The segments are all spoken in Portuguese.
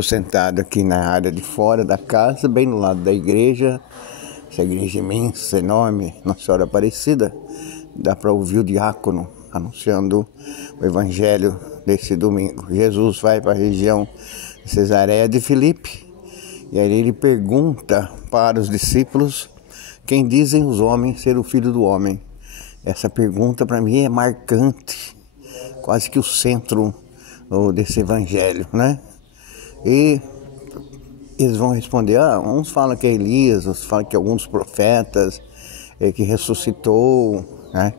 Estou sentado aqui na área de fora da casa, bem no lado da igreja. Essa igreja imensa, enorme, Nossa Senhora Aparecida. Dá para ouvir o diácono anunciando o evangelho desse domingo. Jesus vai para a região de Cesareia de Filipe. E aí ele pergunta para os discípulos: quem dizem os homens ser o Filho do Homem? Essa pergunta para mim é marcante, quase que o centro desse evangelho, né? E eles vão responder, uns falam que é Elias, outros falam que é algum dos profetas que ressuscitou, né?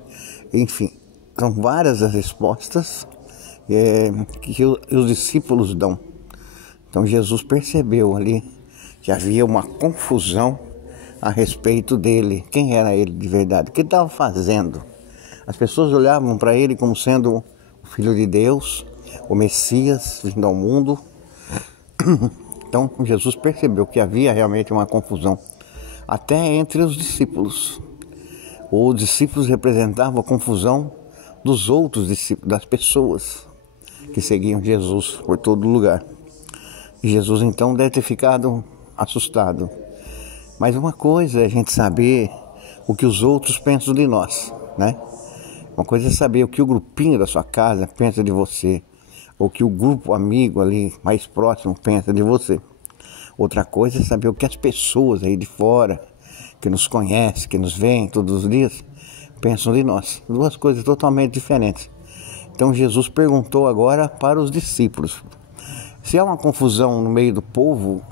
Enfim, são várias as respostas que os discípulos dão. Então Jesus percebeu ali que havia uma confusão a respeito dele. Quem era ele de verdade? O que ele estava fazendo? As pessoas olhavam para ele como sendo o Filho de Deus, o Messias vindo ao mundo. Então Jesus percebeu que havia realmente uma confusão, até entre os discípulos. Os discípulos representavam a confusão dos outros discípulos, das pessoas que seguiam Jesus por todo lugar. E Jesus então deve ter ficado assustado. Mas uma coisa é a gente saber o que os outros pensam de nós, né? Uma coisa é saber o que o grupinho da sua casa pensa de você, ou que o grupo amigo ali mais próximo pensa de você. Outra coisa é saber o que as pessoas aí de fora, que nos conhecem, que nos veem todos os dias, pensam de nós. Duas coisas totalmente diferentes. Então Jesus perguntou agora para os discípulos: se há uma confusão no meio do povo,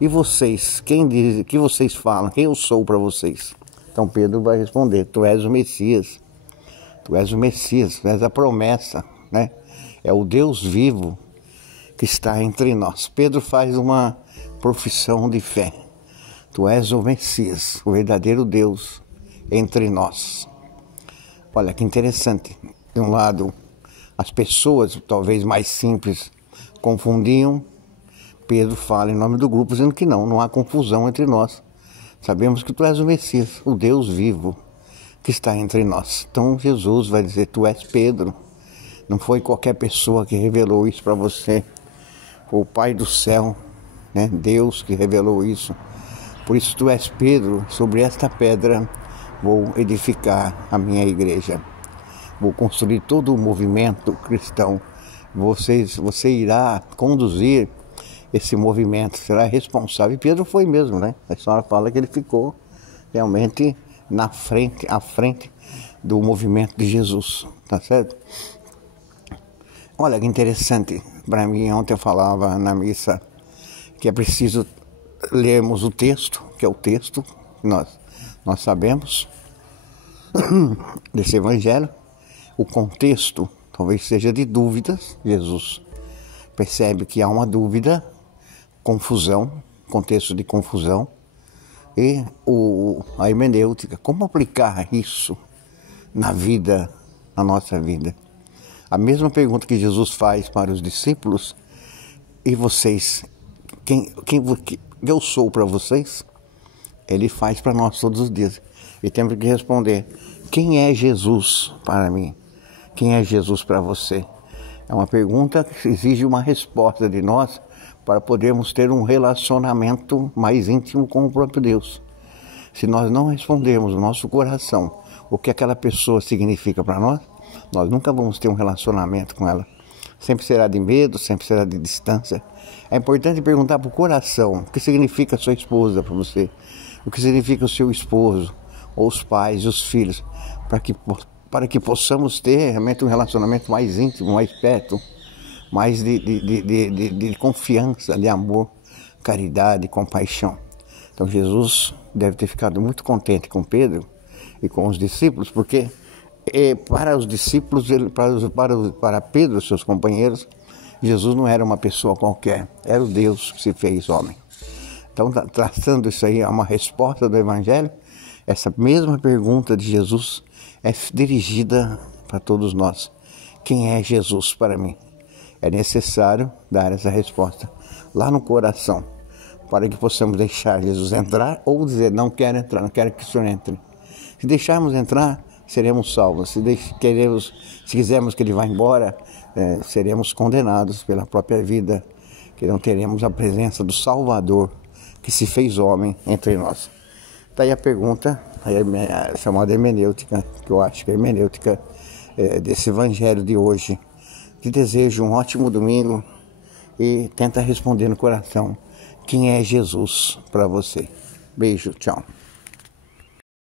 e vocês, quem diz, que vocês falam, quem eu sou para vocês? Então Pedro vai responder: tu és o Messias. Tu és o Messias, tu és a promessa, né? É o Deus vivo que está entre nós. Pedro faz uma profissão de fé. Tu és o Messias, o verdadeiro Deus entre nós. Olha que interessante. De um lado, as pessoas, talvez mais simples, confundiam. Pedro fala em nome do grupo, dizendo que não há confusão entre nós. Sabemos que tu és o Messias, o Deus vivo que está entre nós. Então Jesus vai dizer: tu és Pedro. Não foi qualquer pessoa que revelou isso para você. Foi o Pai do céu, né? Deus que revelou isso. Por isso tu és Pedro, sobre esta pedra vou edificar a minha igreja. Vou construir todo o movimento cristão. Você irá conduzir esse movimento, será responsável. E Pedro foi mesmo, né? A história fala que ele ficou realmente à frente do movimento de Jesus, tá certo? Olha que interessante, para mim ontem eu falava na missa que é preciso lermos o texto, que é o texto que nós sabemos desse evangelho. O contexto talvez seja de dúvidas. Jesus percebe que há uma dúvida, confusão, contexto de confusão, e a hermenêutica, como aplicar isso na nossa vida. A mesma pergunta que Jesus faz para os discípulos: e vocês, quem eu sou para vocês? Ele faz para nós todos os dias. E temos que responder: quem é Jesus para mim? Quem é Jesus para você? É uma pergunta que exige uma resposta de nós para podermos ter um relacionamento mais íntimo com o próprio Deus. Se nós não respondermos no nosso coração o que aquela pessoa significa para nós, nós nunca vamos ter um relacionamento com ela. Sempre será de medo, sempre será de distância. É importante perguntar para o coração: o que significa a sua esposa para você? O que significa o seu esposo? Ou os pais, os filhos? Para que possamos ter realmente um relacionamento mais íntimo, mais perto, mais de confiança, de amor, caridade, compaixão. Então Jesus deve ter ficado muito contente com Pedro e com os discípulos, porque para os discípulos, para Pedro e seus companheiros, Jesus não era uma pessoa qualquer, era o Deus que se fez homem. Então, traçando isso aí, uma resposta do Evangelho, essa mesma pergunta de Jesus é dirigida para todos nós: quem é Jesus para mim? É necessário dar essa resposta lá no coração, para que possamos deixar Jesus entrar, ou dizer: não quero entrar, não quero que o Senhor entre. Se deixarmos entrar, seremos salvos. Se quisermos que Ele vá embora, seremos condenados pela própria vida que não teremos a presença do Salvador que se fez homem entre nós. Daí a pergunta, aí a chamada hermenêutica, que eu acho que é a hermenêutica desse evangelho de hoje. Te desejo um ótimo domingo e tenta responder no coração quem é Jesus para você. Beijo, tchau.